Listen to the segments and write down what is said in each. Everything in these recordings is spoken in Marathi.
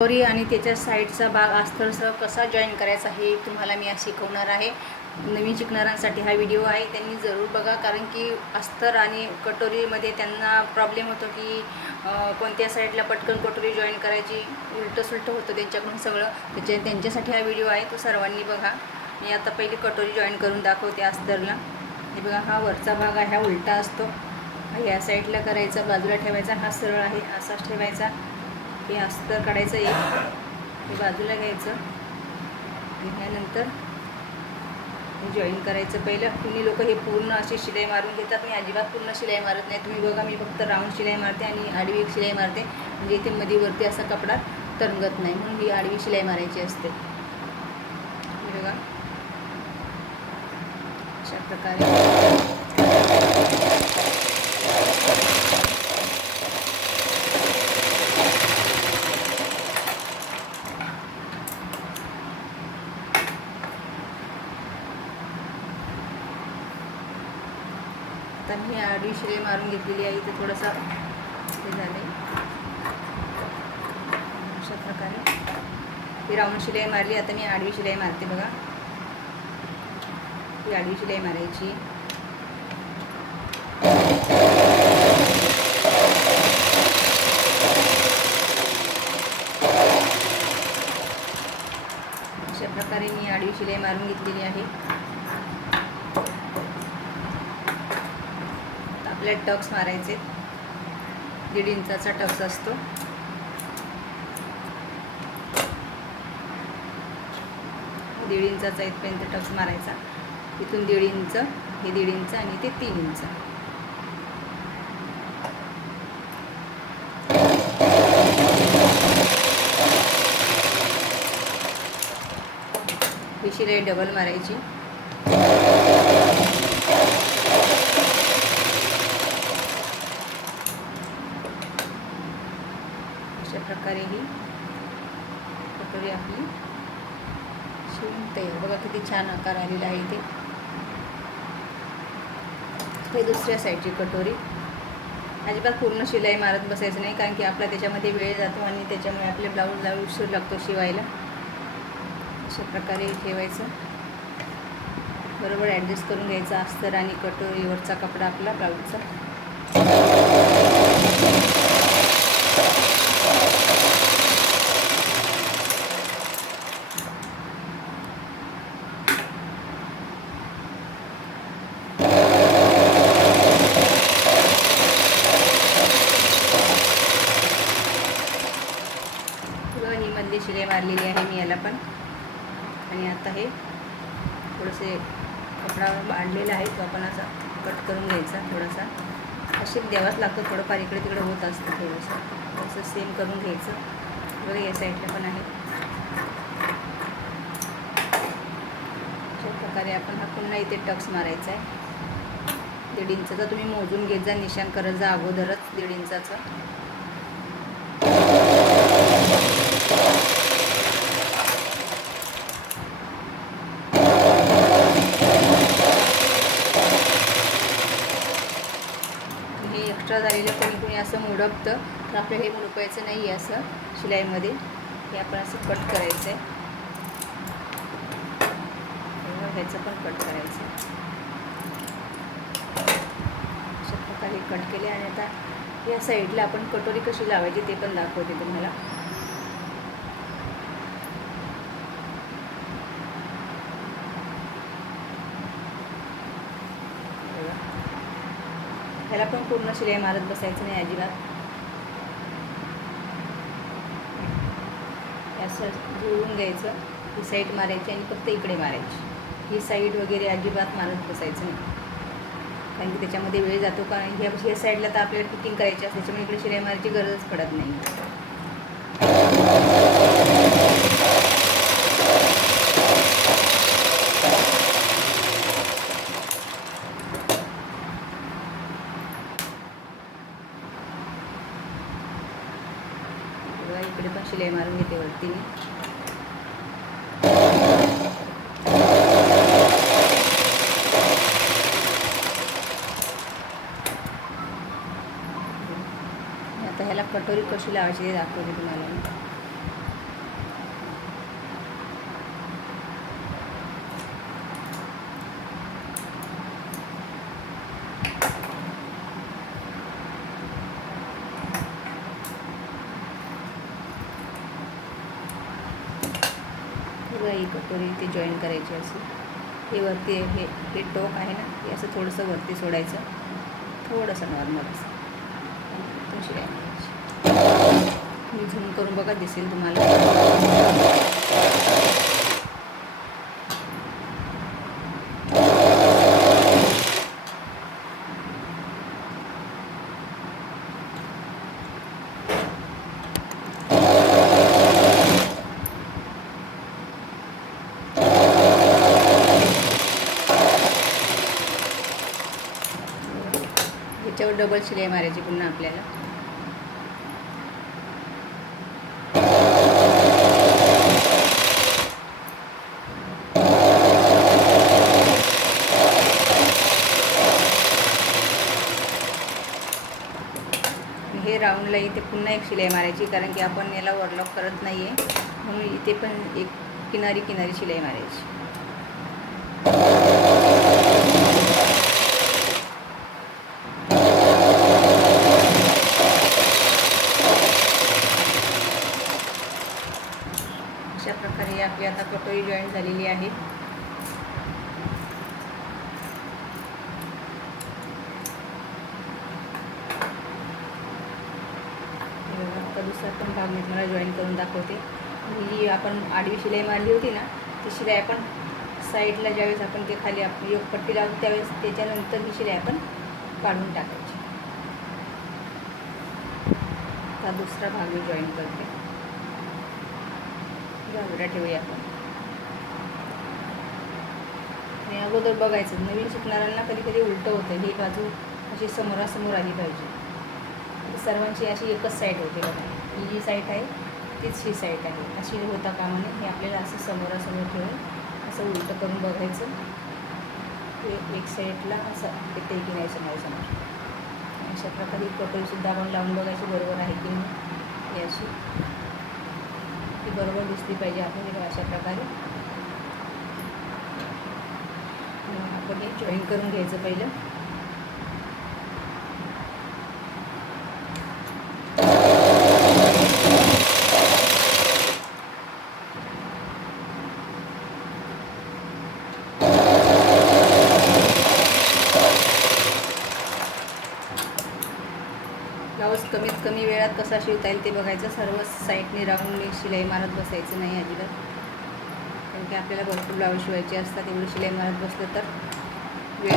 दोरी आणि त्याच्या साईडचा भाग अस्तरसह कसा जॉईन करायचा हे तुम्हाला मी आज शिकवणार आहे. नवीन शिकणाऱ्यांसाठी हा व्हिडिओ आहे. त्यांनी जरूर बघा कारण की अस्तर आणि कटोरीमध्ये त्यांना प्रॉब्लेम होतो की कोणत्या साईडला पटकन कटोरी जॉईन करायची उलटं सुलटं होतं त्यांच्याकडून सगळं. त्याच्या त्यांच्यासाठी हा व्हिडिओ आहे. तो सर्वांनी बघा. मी आता पहिली कटोरी जॉईन करून दाखवते अस्तरला हे बघा हा वरचा भाग आहे. हा उलटा असतो. ह्या साईडला करायचा बाजूला ठेवायचा. हा सरळ आहे. असाच ठेवायचा. हे अस्तर काढायचं एक. हे बाजूला घ्यायचं. आणि हे जॉईन करायचं पहिलं. कुणी लोक हे पूर्ण अशी शिलाई मारून घेतात मी अजिबात पूर्ण शिलाई मारत नाही. तुम्ही बघा मी फक्त राऊंड शिलाई मारते आणि आडवी एक शिलाई मारते. म्हणजे इथे मधीवरती असा कपडा तरंगत नाही. म्हणून ही आडवी शिलाई मारायची असते. बघा. अशा प्रकारे. आता मी आडवी शिलाई मारून घेतलेली आहे. इथे थोडंसं हे झालं. अशा प्रकारे. ही राऊंड शिलाई मारली. आता मी आडवी शिलाई मारते बघा. ही आडवी शिलाई मारायची. अशा प्रकारे मी आडवी शिलाई मारून घेतलेली आहे. आता टक्स मारायचे. दीड इंचाचा टक्स असतो. दीड इंचाचा इथपर्यंत टक्स मारायचा. इथून दीड इंच हे दीड इंच आणि ते तीन इंच. ही शिलाई डबल मारायची अशा प्रकारे ही कटोरी आपली शिवून तयार बघा किती छान आकार आलेला आहे इथे. हे दुसऱ्या साईडची कटोरी. अजिबात पूर्ण शिलाई मारत बसायचं नाही कारण की आपला त्याच्यामध्ये वेळ जातो आणि त्याच्यामुळे आपले ब्लाऊजला उशीर लागतो शिवायला. अशा प्रकारे ठेवायचं. बरोबर ॲडजस्ट करून घ्यायचा अस्तर आणि कटोरीवरचा कपडा आपला ब्लाऊजचा बघा ही मधली शिलाई मारलेली आहे मी याला पण आणि आता हे थोडंसे कपडा बांधलेला घ्यायचा कट करून घ्यायचा थोडासा. असे द्यावाच लागतो थोडंफार इकडे तिकडे होत असतं थोडंसं. असं सेम करून घ्यायचं. बघा या साईडला पण आहे. अशा प्रकारे आपण हा पुन्हा इथे टक्स मारायचा आहे. दीड इंचाचा तुम्ही मोजून घेत जा निशाण करत जा अगोदरच दीड इंचाचं हे एक्स्ट्रा झालेलं कोणी कोणी असं मुडपतं तर आपल्याला हे मुडपायचं नाही आहे असं शिलाईमध्ये. हे आपण असं कट करायचं आहे ह्याचं पण कट करायचं आहे अशा प्रकारे कट केले आणि आता या साईडला आपण कटोरी कशी लावायची ते पण दाखवते तुम्हाला बघा. त्याला पण पूर्ण शिलाई मारत बसायचं नाही अजिबात. असं जुळवून घ्यायचं. ही साईड मारायची आणि फक्त इकडे मारायची. ही साईड वगैरे अजिबात मारत बसायचं नाही. कारण की त्याच्यामध्ये वेळ जातो कारण ह्या ह्या साईडला तर आपल्याला फिटिंग करायची असते. त्याच्यामुळे इकडे शिलाई मारायची गरजच पडत नाही. बघा इकडे पण शिलाई मारून घेते वरती मी. आता ह्याला कटोरी कशी लावायची ते दाखवते तुम्हाला बघा एक कटोरी ते जॉईन करायची अशी हे वरती हे हे टोक आहे ना हे असं थोडंसं वरती सोडायचं. थोडंसं नॉर्मल असं. आहे. मी झूम करून बघा दिसेल तुम्हाला. डबल शिलाई मारायची पुन्हा आपल्याला. हे राऊंडला इथे पुन्हा एक शिलाई मारायची कारण की आपण याला वरलॉक करत नाही आहे म्हणून इथे पण एक किनारी किनारी शिलाई मारायची अशा प्रकारे आपली आता कटोरी जॉईन झालेली आहे. आता दुसरा पण भाग मी तुम्हाला जॉईन करून दाखवते. ही आपण आडवी शिलाई मारली होती ना ती शिलाई आपण साईडला ज्यावेळेस आपण ते खाली आप योग पट्टी लावतो त्यावेळेस त्याच्यानंतर ही शिलाई आपण काढून टाकायची. आता दुसरा भाग मी जॉईन करते. बाजूला ठेवूया आपण. आणि अगोदर बघायचं. नवीन शिकणाऱ्यांना कधी कधी उलटं होतं. ही बाजू अशी समोरासमोर आली पाहिजे. म्हणजे सर्वांची अशी एकच साईड होते बघा. ही जी साईट आहे तीच ही साईट आहे. अशी होता कामा नये. हे आपल्याला असं समोरासमोर ठेवून असं उलटं करून बघायचं. ते एक साईडला असं येते की नाही समोर. समोर अशा प्रकारे ही कटोरीसुद्धा आपण लावून बघायची बरोबर आहे की नाही ही अशी. ती बरोबर दिसली पाहिजे आपण अशा प्रकारे. मग हे जॉईन करून घ्यायचं पहिलं. ब्लाऊज कमीत कमी वेळात कसा शिवता येईल ते बघायचं. सर्व साईडने राहून शिलाई मारत बसायचं नाही अजिबात. कारण की आपल्याला भरपूर ब्लाऊज शिवायचे असतात. एवढी शिलाई मारत बसलं तर एक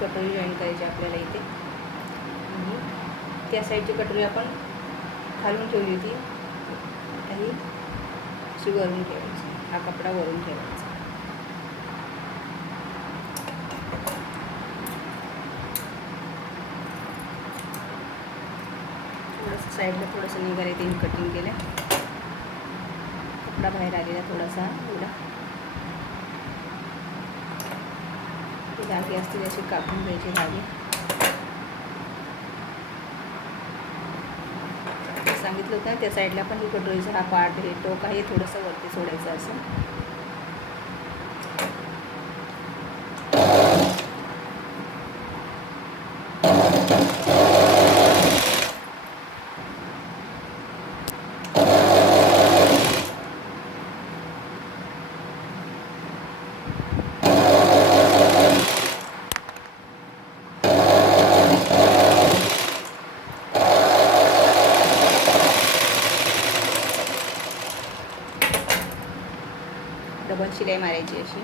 कटोरी जॉईन करायची आपल्याला इथे. आणि त्या साईडची कटोरी आपण खालून ठेवली होती. आणि अशी वरून ठेवायची. हा कपडा वरून ठेवायचा थोडंसं साईडला थोडंसं निघाले ते कटिंग केलं. कपडा बाहेर आलेला थोडासा एवढा. ते धागे असतील असे कापून घ्यायचे धागे. सांगितलं होतं ना त्या साईडला पण ही कटोरीचा हा पार्ट हे टोक आहे थोडंसं वरती सोडायचं असं डबल शिलाई मारायची अशी?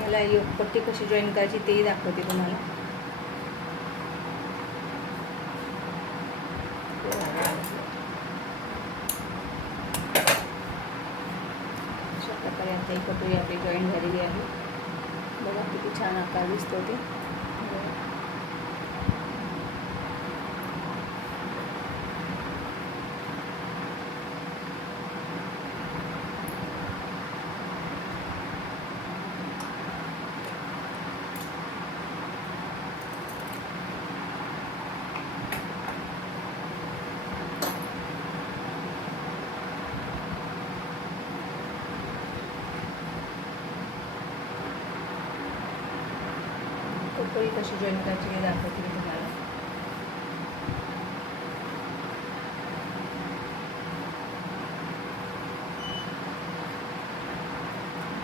मला योगपट्टी कशी जॉईन करायची तेही दाखवते तुम्हाला अशा प्रकारे आता आपली जॉईन झालेली आहे. बघा किती छान आकार दिसतो ते. पोळी कशी जॉईन करायची हे दाखवते मी तुम्हाला.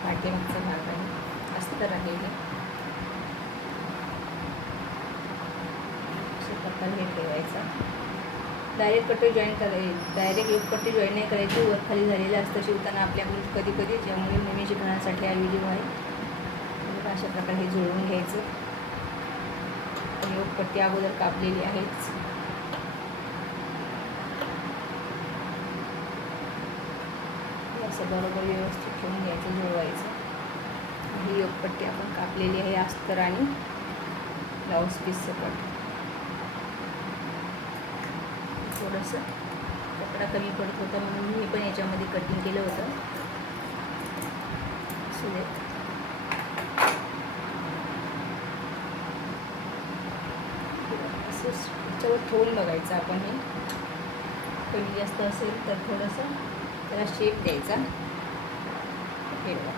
पाठीमागचा भाग आहे. अस्तर आहे हे अशा हे ठेवायचा. डायरेक्ट पट्टी जॉईन करायची डायरेक्ट एक पट्टी जॉईन नाही करायची वर खाली झालेलं असतं शिवताना आपल्याकडून कधी कधी ज्यामुळे नवीन शिकण्यासाठी आलेली आहे अशा प्रकारे हे जुळवून घ्यायचं. आपण योग पट्टी अगोदर कापलेली आहेच असं बरोबर व्यवस्थित ठेवून घ्यायचं जुळवायचं. ही एक पट्टी आपण कापलेली आहे अस्तर आणि ब्लाऊज पीस सकट थोडंसं कपडा कमी पडत होता म्हणून मी पण याच्यामध्ये कटिंग केलं होतं. असू दे असं त्याच्यावर बघायचा आपण हे. कमी जास्त असेल तर थोडंसं त्याला शेप द्यायचा. हे बघा.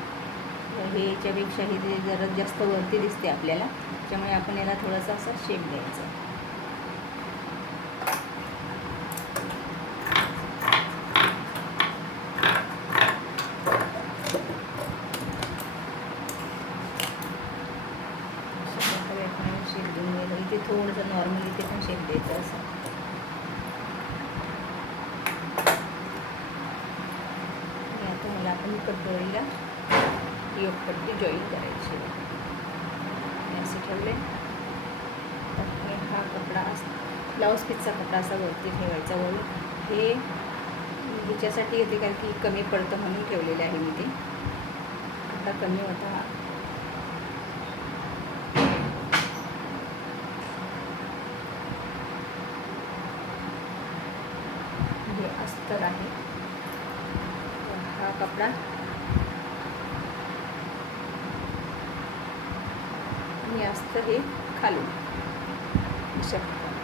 तर हे याच्यापेक्षा हे जरा जास्त वरती दिसते आपल्याला त्याच्यामुळे आपण याला थोडासा असा शेप द्यायचा अशा प्रकारे आपण शेप देऊन घ्यायला इथे थोडंसं नॉर्मल इथे पण शेप द्यायचा असं आणि आता मला आपण ही एक पट्टी जॉईन करायची आहे. असे ठेवले हा। कपडा ब्लाऊज पीसचा कपडा असा वरती ठेवायचा वरून हे हिच्यासाठी येते कारण की कमी पडतं म्हणून ठेवलेले आहे मी ते कपडा कमी होता। हे अस्तर आहे। हा कपडा आहे हे खालून अशा प्रकारे.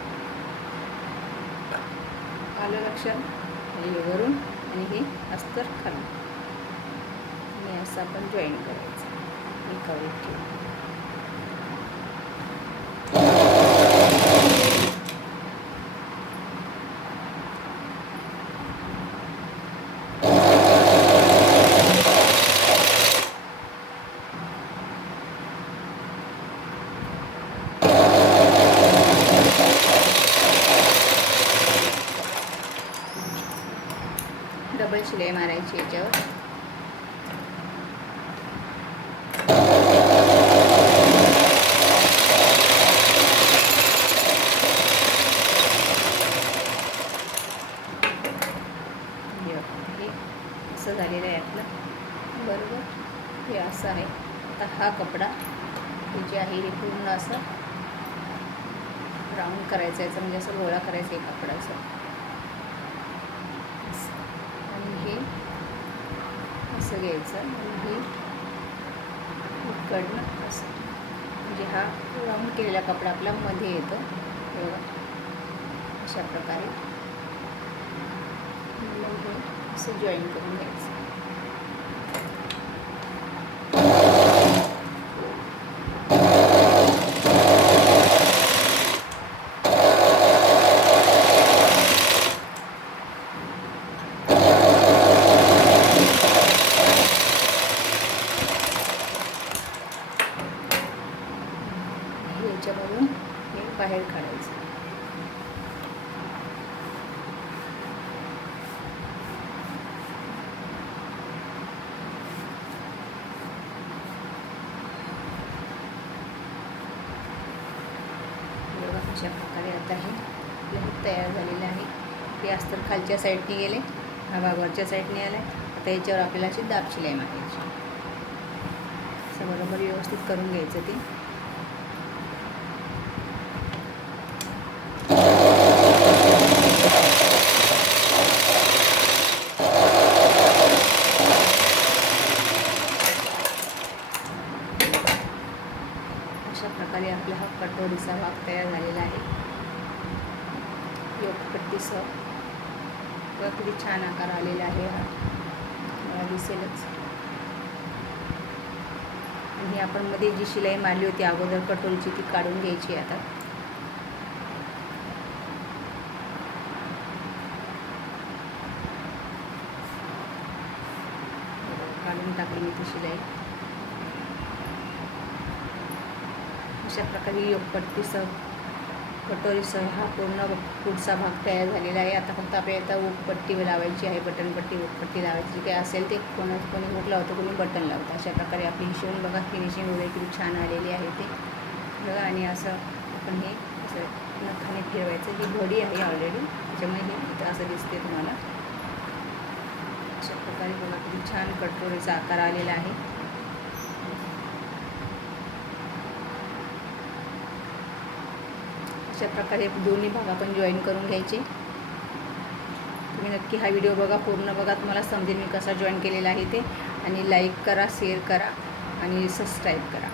आलं लक्षात हे वरून आणि हे अस्तर खालून आणि असं आपण जॉईन करायचं एका एक ठेवून. डबल शिलाई मारायची याच्यावर हे बघा, हे असं झालेलं आहे आपलं बरोबर हे असं आहे आता हा कपडा हे जे आहे हे पूर्ण असं राऊंड करायचं याचं म्हणजे असं गोळा करायचं आहे कपडाचं आणि हे असं घ्यायचं आणि हे इकडनं असं. म्हणजे हा राऊंड केलेला कपडा आपला मध्ये येतो. तेव्हा बघा. अशा प्रकारे. मग हे असं जॉईन करून घ्यायचं हे याच्यामधून हे बाहेर काढायचं. बघा अशा प्रकारे आता हे लहूक तयार झालेलं आहे. हे अस्तर खालच्या साईडने गेले हा भाग वरच्या साईडने आला आता याच्यावर आपल्याला अशी दाब शिलाई मारायची असं बरोबर व्यवस्थित करून घ्यायचं ते अशा प्रकारे आपला हा कटोरीचा भाग तयार झालेला आहे योगपट्टीसह बघा किती छान आकार आलेला आहे हा मला दिसेलच आणि आणि जी शिलाई मारली होती. अगोदर कटोरीची ती काढून घ्यायची आता. काढून टाकली मी ती शिलाई. अशा प्रकारे योगपट्टीसह कटोरीसह हा पूर्ण पुढचा भाग तयार झालेला आहे. आता फक्त आपल्याला आता ओकपट्टी लावायची आहे बटनपट्टी ओकपट्टी लावायची. काय असेल ते कोणा कोणी हुक लावतो कोणी बटन लावतं. अशा प्रकारे आपली ही शिवून बघा फिनिशिंग वगैरे किती छान आलेली आहे ते. बघा आणि असं आपण हे असं नखाने फिरवायचं. ही घडी आहे ऑलरेडी त्याच्यामुळे हे इथं असं दिसते तुम्हाला. अशा प्रकारे बघा किती छान कटोरीचा आकार आलेला आहे. अशा प्रकारे दोन्ही भाग आपण जॉईन करून घ्यायचे. तुम्ही नक्की हा व्हिडिओ बघा पूर्ण बघा. तुम्हाला समजेल मी कसा जॉईन केलेला आहे ते. आणि लाईक करा शेअर करा आणि सबस्क्राईब करा.